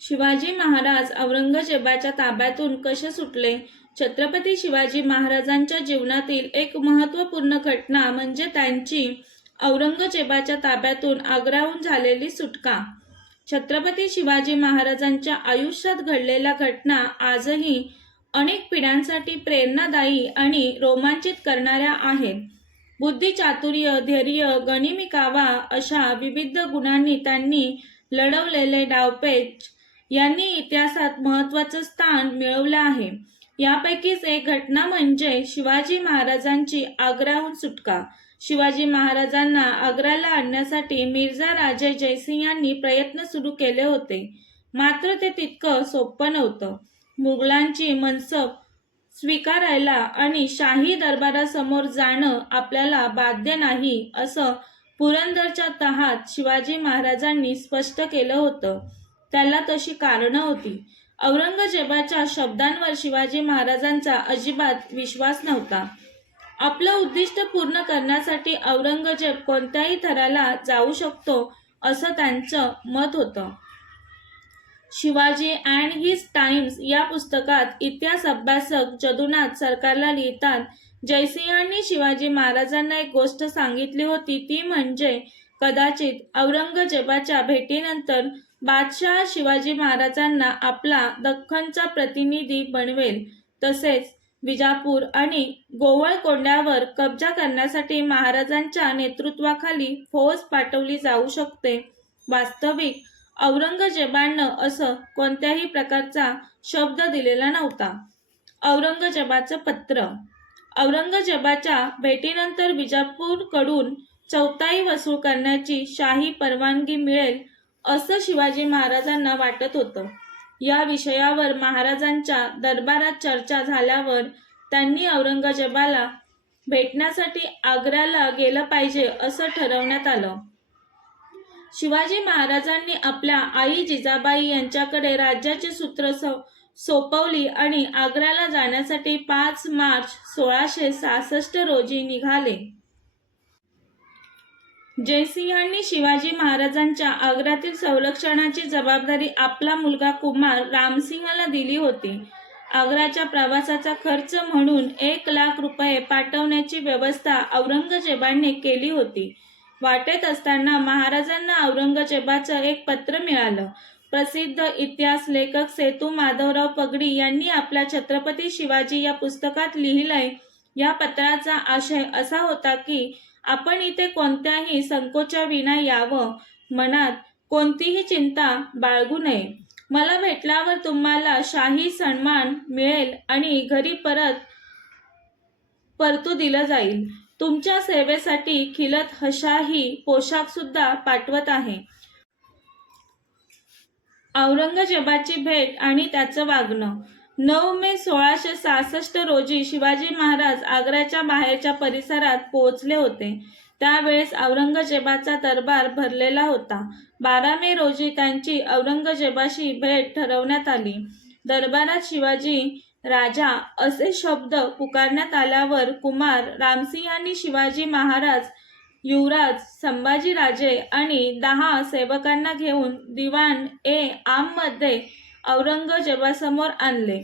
शिवाजी महाराज औरंगजेबाच्या ताब्यातून कसे सुटले? छत्रपती शिवाजी महाराजांच्या जीवनातील एक महत्त्वपूर्ण घटना म्हणजे त्यांची औरंगजेबाच्या ताब्यातून आग्राहून झालेली सुटका. छत्रपती शिवाजी महाराजांच्या आयुष्यात घडलेल्या घटना आजही अनेक पिढ्यांसाठी प्रेरणादायी आणि रोमांचित करणाऱ्या आहेत. बुद्धी चातुर्य धैर्य गणिमिकावा अशा विविध गुणांनी त्यांनी लढवलेले डावपेच यांनी इतिहासात महत्त्वाचं स्थान मिळवलं आहे. यापैकीच एक घटना म्हणजे शिवाजी महाराजांची आग्र्याहून सुटका. शिवाजी महाराजांना आग्र्याला आणण्यासाठी मिर्झा राजे जयसिंग यांनी प्रयत्न सुरू केले होते. मात्र ते तितकं सोपं नव्हतं. मुघलांची मनसब स्वीकारायला आणि शाही दरबारासमोर जाणं आपल्याला बाध्य नाही असं पुरंदरच्या तहात शिवाजी महाराजांनी स्पष्ट केलं होतं. त्याला तशी कारणं होती. औरंगजेबाच्या शब्दांवर शिवाजी महाराजांचा अजिबात विश्वास नव्हता. आपलं उद्दिष्ट पूर्ण करण्यासाठी औरंगजेब कोणत्याही थराला जाऊ शकतो असं त्यांचं मत होतं. शिवाजी अँड हिज टाइम्स या पुस्तकात इतिहास अभ्यासक जदुनाथ सरकारला लिहितात जयसिंहांनी शिवाजी महाराजांना एक गोष्ट सांगितली होती ती म्हणजे कदाचित औरंगजेबाच्या भेटीनंतर बादशाह शिवाजी महाराजांना आपला दख्खनचा प्रतिनिधी बनवेल. तसेच विजापूर आणि गोवळकोंड्यावर कब्जा करण्यासाठी महाराजांच्या नेतृत्वाखाली फौज पाठवली जाऊ शकते. वास्तविक औरंगजेबानं असं कोणत्याही प्रकारचा शब्द दिलेला नव्हता. औरंगजेबाचं पत्र. औरंगजेबाच्या भेटीनंतर विजापूरकडून चौथाई वसूल करण्याची शाही परवानगी मिळेल असं शिवाजी महाराजांना वाटत होतं. या विषयावर महाराजांच्या दरबारात चर्चा झाल्यावर त्यांनी औरंगजेबाला भेटण्यासाठी आग्र्याला गेलं पाहिजे असं ठरवण्यात आलं. शिवाजी महाराजांनी आपल्या आई जिजाबाई यांच्याकडे राज्याची सूत्र सोपवली आणि आग्र्याला जाण्यासाठी पाच मार्च सोळाशे सहासष्ट रोजी निघाले. जयसिंहांनी शिवाजी महाराजांच्या आग्र्यातील संरक्षणाची जबाबदारी आपला मुलगा कुमार रामसिंहाला दिली होती. आग्र्याच्या प्रवासाचा खर्च म्हणून एक लाख रुपये पाठवण्याची व्यवस्था औरंगजेबाने केली होती. वाटेत असताना महाराजांना औरंगजेबाचं एक पत्र मिळालं. प्रसिद्ध इतिहास लेखक सेतू माधवराव पगडी यांनी आपल्या छत्रपती शिवाजी या पुस्तकात लिहिलंय. या पत्राचा आशय असा होता की आपण इथे कोणत्याही संकोचाविना यावं मनात कोणतीही चिंता बाळगू नये. मला भेटल्यावर तुम्हाला शाही सन्मान मिळेल आणि घरी परत परतू दिलं जाईल. तुमच्या सेवेसाठी खिलत हशाही पोशाख सुद्धा पाठवत आहे. औरंगजेबाची भेट आणि त्याचं वागणं. नऊ मे सोळाशे सहासष्ट रोजी शिवाजी महाराज आग्र्याच्या बाहेरच्या परिसरात पोहोचले होते. त्यावेळेस औरंगजेबाचा दरबार भरलेला होता. बारा मे रोजी त्यांची औरंगजेबाशी भेट ठरवण्यात आली. दरबारात शिवाजी राजा असे शब्द पुकारण्यात आल्यावर कुमार रामसिंहांनी शिवाजी महाराज युवराज संभाजीराजे आणि दहा सेवकांना घेऊन दिवाण ए आममध्ये औरंगजेबासमोर आणले.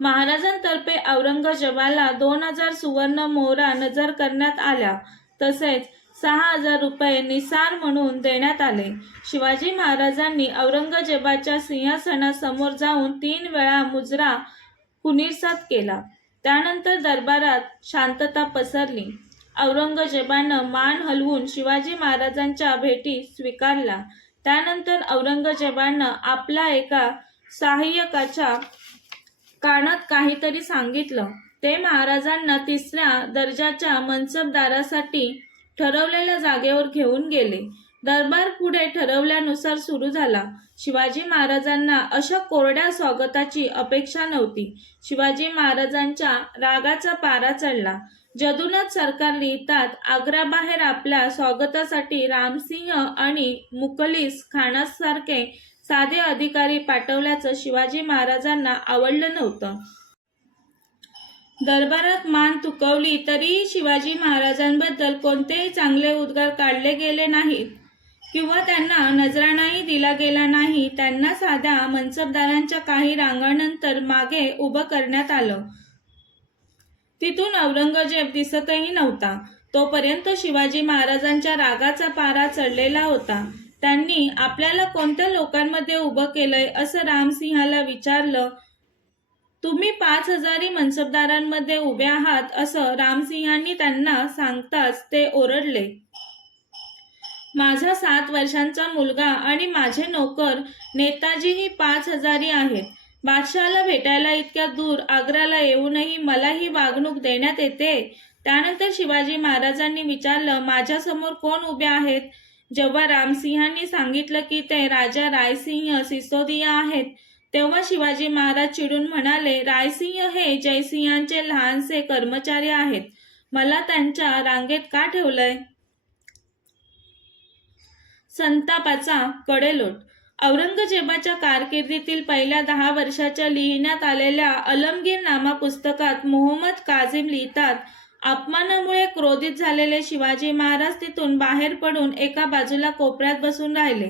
महाराजांतर्फे औरंगजेबाला दोन हजार सुवर्ण मोहरा नजर करण्यात आल्या. तसेच सहा हजार रुपये निसार म्हणून देण्यात आले. शिवाजी महाराजांनी औरंगजेबाच्या सिंहासनासमोर जाऊन तीन वेळा मुजरा पुनिरसात केला. त्यानंतर दरबारात शांतता पसरली. औरंगजेबानं मान हलवून शिवाजी महाराजांच्या भेटी स्वीकारला त्यानंतर औरंगजेबानं आपला एका सहाय्यकाच्या कानात काहीतरी सांगितलं. ते महाराजांना तिसऱ्या दर्जाच्या मनसबदारासाठी ठरवलेल्या जागेवर घेऊन गेले. दरबार पुढे ठरवल्यानुसार सुरू झाला. शिवाजी महाराजांना अशा कोरड्या स्वागताची अपेक्षा नव्हती. शिवाजी महाराजांच्या रागाचा पारा चढला. जदुनाथ सरकार लिहितात आग्राबाहेर आपल्या स्वागतासाठी रामसिंह आणि मुकलीस खानासारखे साधे अधिकारी पाठवल्याचं शिवाजी महाराजांना आवडलं नव्हतं. दरबारात मान तुकवली तरीही शिवाजी महाराजांबद्दल कोणतेही चांगले उद्गार काढले गेले नाहीत. किंवा त्यांना नजराणाही दिला गेला नाही त्यांना साध्या मनसबदारांच्या काही रांगानंतर मागे उभं करण्यात आलं. तिथून औरंगजेब दिसतही नव्हता. तोपर्यंत शिवाजी महाराजांच्या रागाचा पारा चढलेला होता. त्यांनी आपल्याला कोणत्या लोकांमध्ये उभं केलंय असं रामसिंहाला विचारलं तुम्ही पाच हजारी मनसबदारांमध्ये उभे आहात असं रामसिंहांनी त्यांना सांगताच ते ओरडले. माझा सात वर्षांचा मुलगा आणि माझे नोकर नेताजी ही पाच हजारी आहेत. बादशहाला भेटायला इतक्या दूर आग्र्याला येऊनही मला ही वागणूक देण्यात येते. त्यानंतर शिवाजी महाराजांनी विचारलं माझ्यासमोर कोण उभे आहेत? जेव्हा रामसिंहांनी सांगितलं की ते राजा रायसिंह सिसोदिया आहेत तेव्हा शिवाजी महाराज चिडून म्हणाले रायसिंह हे जयसिंहांचे लहानसे कर्मचारी आहेत. मला त्यांच्या रांगेत का ठेवलंय? संतापाचा कडेलोट. औरंगजेबाच्या कारकिर्दीतील पहिल्या दहा वर्षाच्या लिहिण्यात आलेल्या अलमगीर नामा पुस्तकात मोहम्मद काझिम लिहितात अपमानामुळे क्रोधित झालेले शिवाजी महाराज तिथून बाहेर पडून एका बाजूला कोपऱ्यात बसून राहिले.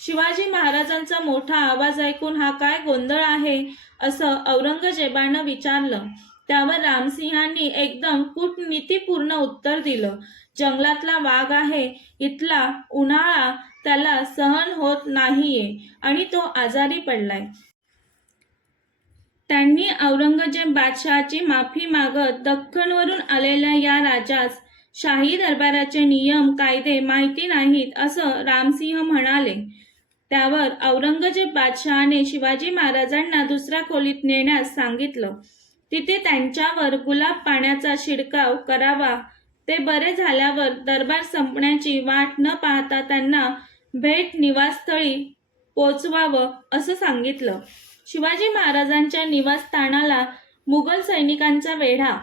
शिवाजी महाराजांचा मोठा आवाज ऐकून हा काय गोंधळ आहे असं औरंगजेबानं विचारलं. त्यावर रामसिंहांनी एकदम कूटनीतीपूर्ण उत्तर दिलं. जंगलातला वाघ आहे इथला उन्हाळा त्याला सहन होत नाहीये आणि तो आजारी पडलाय. त्यांनी औरंगजेब बादशहाची माफी मागत दख्खनवरून आलेल्या या राजास शाही दरबाराचे नियम कायदे माहिती नाहीत असं रामसिंह म्हणाले. त्यावर औरंगजेब बादशहाने शिवाजी महाराजांना दुसऱ्या खोलीत नेण्यास सांगितलं. तिथे त्यांच्यावर गुलाब पाण्याचा शिडकाव करावा. ते बरे झाल्यावर दरबार संपण्याची वाट न पाहता त्यांना भेट निवासस्थळी पोचवावं असं सांगितलं. शिवाजी महाराजांच्या निवासस्थानाला मुघल सैनिकांचा वेढा.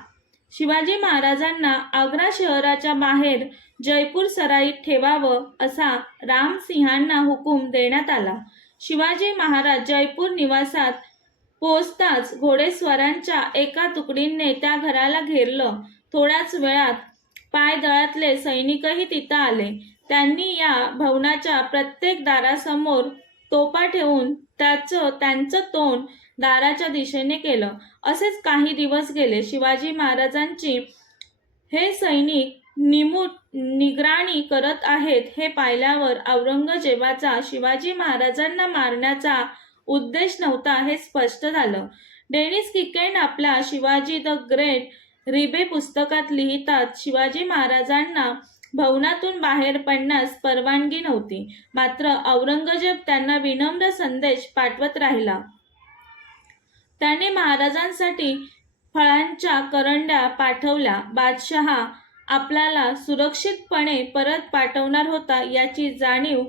शिवाजी महाराजांना आग्रा शहराच्या बाहेर जयपूर सराईत ठेवावं असा रामसिंहांना हुकूम देण्यात आला. शिवाजी महाराज जयपूर निवासात पोचताच घोडेस्वारांच्या एका तुकडीने त्या घराला घेरलं. थोड्याच वेळात पायदळातले सैनिकही तिथं आले. त्यांनी या भवनाच्या प्रत्येक दारासमोर तोपा ठेवून त्याचं त्यांचं तोंड दाराच्या दिशेने केलं. असेच काही दिवस गेले. शिवाजी महाराजांची हे सैनिक निमूट निगराणी करत आहेत हे पाहिल्यावर औरंगजेबाचा शिवाजी महाराजांना मारण्याचा उद्देश नव्हता हे स्पष्ट झालं. डेनिस किकेंड आपल्या शिवाजी द ग्रेट रिबे पुस्तकात लिहितात शिवाजी महाराजांना भवनातून बाहेर पडण्यास परवानगी नव्हती. मात्र औरंगजेब त्यांना विनम्र संदेश पाठवत राहिला. त्याने महाराजांसाठी फळांच्या करंड्या पाठवल्या. बादशहा आपल्याला सुरक्षितपणे परत पाठवणार होता याची जाणीव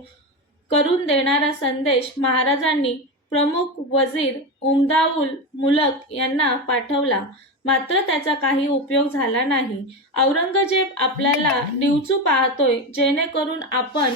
करून देणारा संदेश महाराजांनी प्रमुख वजीर उमदाउल मुलक यांना पाठवला. मात्र त्याचा काही उपयोग झाला नाही. औरंगजेब आपल्याला डिवचू पाहतोय जेणेकरून आपण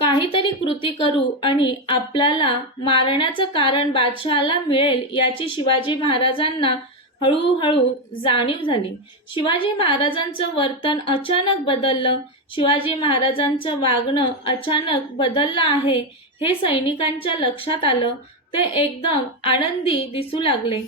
काहीतरी कृती करू आणि आपल्याला मारण्याचं कारण बादशहाला मिळेल याची शिवाजी महाराजांना हळूहळू जाणीव झाली. शिवाजी महाराजांचं वर्तन अचानक बदललं. शिवाजी महाराजांचं वागणं अचानक बदललं आहे हे सैनिकांच्या लक्षात आलं. ते एकदम आनंदी दिसू लागले.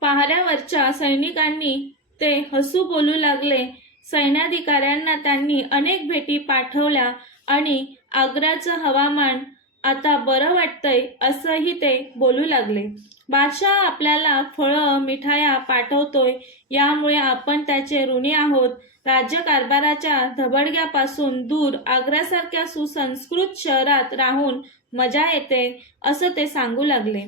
पहाऱ्यावरच्या सैनिकांनी ते हसू बोलू लागले. सैन्याधिकाऱ्यांना त्यांनी अनेक भेटी पाठवल्या आणि आग्र्याचं हवामान आता बरं वाटतंय असंही ते बोलू लागले. बादशाह आपल्याला फळं मिठाया पाठवतोय. यामुळे आपण त्याचे ऋणी आहोत. राज्यकारभाराच्या धबडग्यापासून दूर आग्र्यासारख्या सुसंस्कृत शहरात राहून मजा येते असं ते सांगू लागले.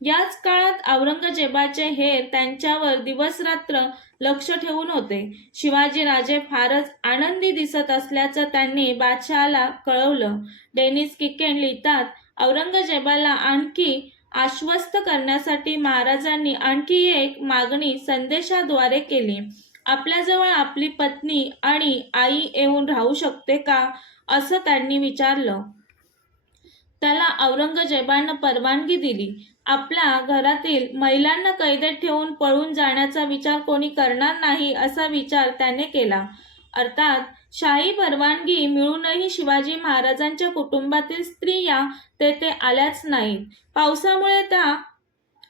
याच काळात औरंगजेबाचे हे त्यांच्यावर दिवसरात्र लक्ष ठेवून होते. शिवाजी राजे फारच आनंदी दिसत असल्याचं त्यांनी बादशहाला कळवलं. डेनिस किकेन लिहितात औरंगजेबाला आणखी आश्वस्त करण्यासाठी महाराजांनी आणखी एक मागणी संदेशाद्वारे केली. आपल्याजवळ आपली पत्नी आणि आई येऊन राहू शकते का? असं त्यांनी विचारलं. त्याला औरंगजेबानं परवानगी दिली. आपल्या घरातील महिलांना कैदेत ठेवून पळून जाण्याचा विचार कोणी करणार नाही असा विचार त्याने केला. अर्थात शाही परवानगी मिळूनही शिवाजी महाराजांच्या कुटुंबातील स्त्रिया तेथे आल्याच नाहीत. पावसामुळे त्या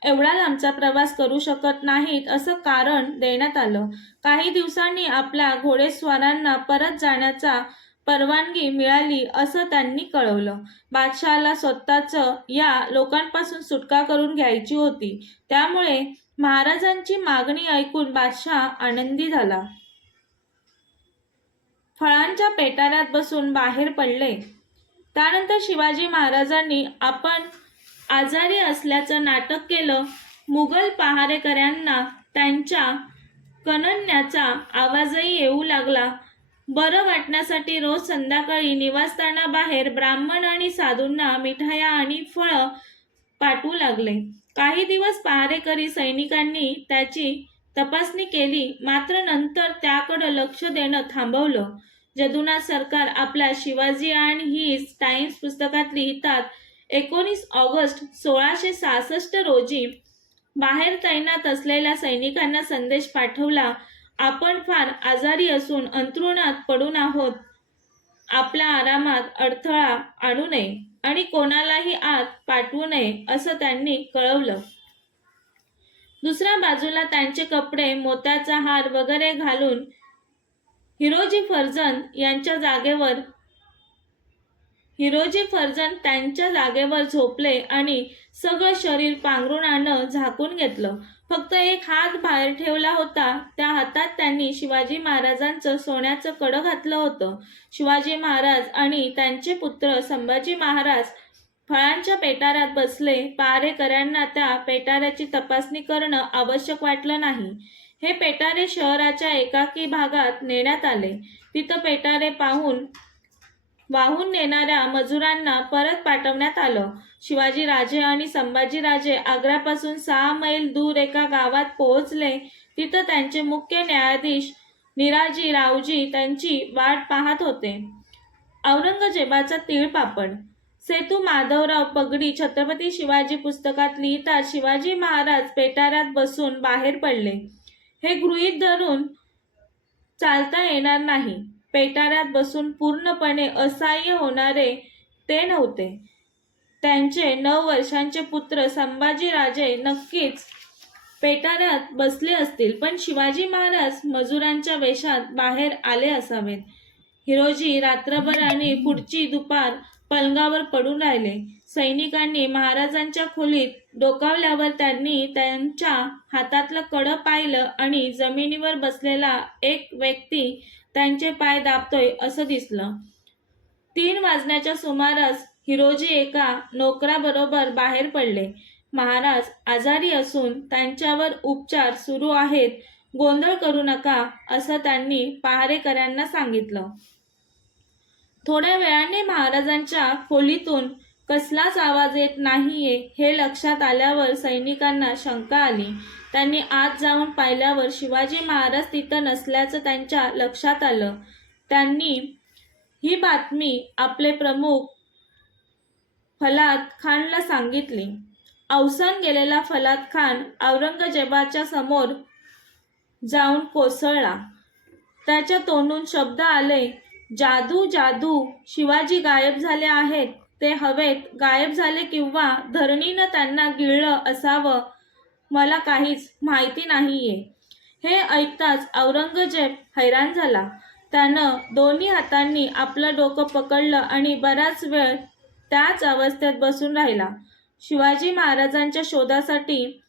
एवढा लांबचा प्रवास करू शकत नाहीत असं कारण देण्यात आलं. काही दिवसांनी आपल्या घोडेस्वारांना परत जाण्याचा परवानगी मिळाली असं त्यांनी कळवलं. बादशहाला स्वतःच या लोकांपासून सुटका करून घ्यायची होती. त्यामुळे महाराजांची मागणी ऐकून बादशाह आनंदी झाला. फळांच्या पेटाऱ्यात बसून बाहेर पडले. त्यानंतर शिवाजी महाराजांनी आपण आजारी असल्याचं नाटक केलं. मुघल पहारेकऱ्यांना त्यांच्या कणण्याचा आवाजही येऊ लागला. बरं वाटण्यासाठी रोज संध्याकाळी निवासस्थानाबाहेर ब्राह्मण आणि साधूंना मिठाया आणि फळं पाठवू लागले. काही दिवस पहारेकरी सैनिकांनी त्याची तपासणी केली. मात्र नंतर त्याकडं लक्ष देणं थांबवलं. जदुनाथ सरकार आपल्या शिवाजी आणि ही टाइम्स पुस्तकात लिहितात एकोणीस ऑगस्ट सोळाशे सहासष्ट रोजी बाहेर तैनात असलेल्या सैनिकांना संदेश पाठवला. आपण फार आजारी असून अंथरुणात पडून आहोत. आपल्या आरामात अडथळा आणू नये आणि कोणालाही आत पाठवू नये असं त्यांनी कळवलं. दुसऱ्या बाजूला त्यांचे कपडे मोत्याचा हार वगैरे घालून हिरोजी फर्जन यांच्या जागेवर हिरोजी फर्जन त्यांच्या जागेवर झोपले आणि सगळं शरीर पांघरुणानं झाकून घेतलं. फक्त एक हात बाहेर ठेवला होता. त्या हातात त्यांनी शिवाजी महाराजांचं सोन्याचं कडं घातलं होतं. शिवाजी महाराज आणि त्यांचे पुत्र संभाजी महाराज फळांच्या पेटाऱ्यात बसले. पारेकऱ्यांना त्या पेटाऱ्याची तपासणी करणं आवश्यक वाटलं नाही. हे पेटारे शहराच्या एकाकी भागात नेण्यात आले. तिथं पेटारे पाहून वाहून नेणाऱ्या मजुरांना परत पाठवण्यात आलं. शिवाजी राजे आणि संभाजी राजे आग्र्यापासून सहा मैल दूर एका गावात पोहोचले. तिथं त्यांचे मुख्य न्यायाधीश निराजी रावजी त्यांची वाट पाहत होते. औरंगजेबाचा तीळपापड सेतू माधवराव पगडी छत्रपती शिवाजी पुस्तकात लिहितात शिवाजी महाराज पेटाऱ्यात बसून बाहेर पडले. हे गृहीत धरून चालता येणार नाही. पेटाऱ्यात बसून पूर्णपणे असहाय्य होणारे ते नव्हते. त्यांचे नऊ वर्षांचे पुत्र संभाजीराजे नक्कीच पेटाऱ्यात बसले असतील पण शिवाजी महाराज मजुरांच्या वेशात बाहेर आले असावेत. हिरोजी रात्रभर आणि पुढची दुपार पलंगावर पडून राहिले सैनिकांनी महाराजांच्या खोलीत डोकावल्यावर त्यांनी त्यांच्या हातातलं कडं पाहिलं आणि जमिनीवर बसलेला एक व्यक्ती त्यांचे पाय दाबतोय असं दिसलं. तीन वाजण्याच्या सुमारास हिरोजी एका नोकराबरोबर बाहेर पडले. महाराज आजारी असून त्यांच्यावर उपचार सुरू आहेत. गोंधळ करू नका असं त्यांनी पहारेकऱ्यांना सांगितलं. थोड्या वेळाने महाराजांच्या खोलीतून कसलाच आवाज येत नाहीये हे लक्षात आल्यावर सैनिकांना शंका आली. त्यांनी आत जाऊन पाहिल्यावर शिवाजी महाराज तिथं नसल्याचं त्यांच्या लक्षात आलं. त्यांनी ही बातमी आपले प्रमुख फलाद खानला सांगितली. अवसान गेलेला फलाद खान औरंगजेबाच्या समोर जाऊन कोसळला. त्याच्या तोंडून शब्द आले जादू जादू शिवाजी गायब झाले आहेत. ते हवेत गायब झाले किंवा धरणीनं त्यांना गिळलं असावं मला काहीच माहिती नाहीये. हे ऐकताच औरंगजेब हैराण झाला. त्यानं दोन्ही हातांनी आपलं डोकं पकडलं आणि बराच वेळ त्याच अवस्थेत बसून राहिला. शिवाजी महाराजांच्या शोधासाठी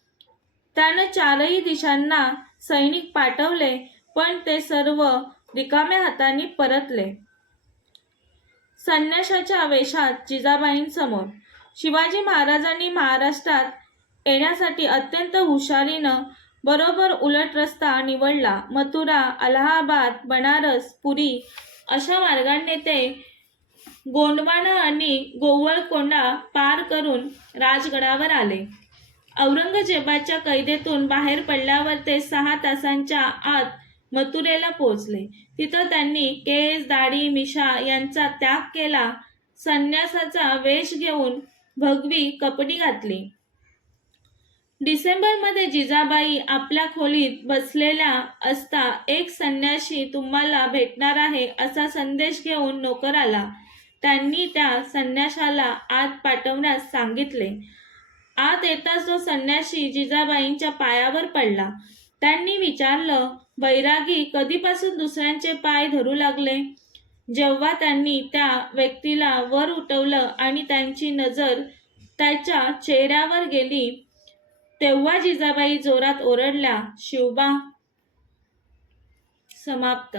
त्यानं चारही दिशांना सैनिक पाठवले पण ते सर्व रिकाम्या हाताने परतले. संन्याशाच्या वेशात जिजाबाईंसमोर शिवाजी महाराजांनी महाराष्ट्रात येण्यासाठी अत्यंत हुशारीनं बरोबर उलट रस्ता निवडला. मथुरा अलाहाबाद बनारस पुरी अशा मार्गाने ते गोंडवाना आणि गोवळकोंडा पार करून राजगडावर आले. औरंगजेबाच्या कैदेतून बाहेर पडल्यावर ते सहा तासांच्या आत मथुरेला पोहोचले. तिथं त्यांनी केस दाढी मिशा यांचा त्याग केला. संन्यासाचा वेश घेऊन भगवी कपडी घातली. डिसेंबरमध्ये जिजाबाई आपल्या खोलीत बसलेल्या असता एक संन्याशी तुम्हाला भेटणार आहे असा संदेश घेऊन नोकर आला. त्यांनी त्या संन्याशाला आत पाठवण्यास सांगितले. आत येताच तो संन्याशी जिजाबाईंच्या पायावर पडला. त्यांनी विचारलं बैरागी कधीपासून दुसऱ्यांचे पाय धरू लागले? जेव्हा त्यांनी त्या व्यक्तीला वर उठवलं आणि त्यांची नजर त्याच्या चेहऱ्यावर गेली तेव्हा जिजाबाई जोरात ओरडल्या शिवबा समाप्त.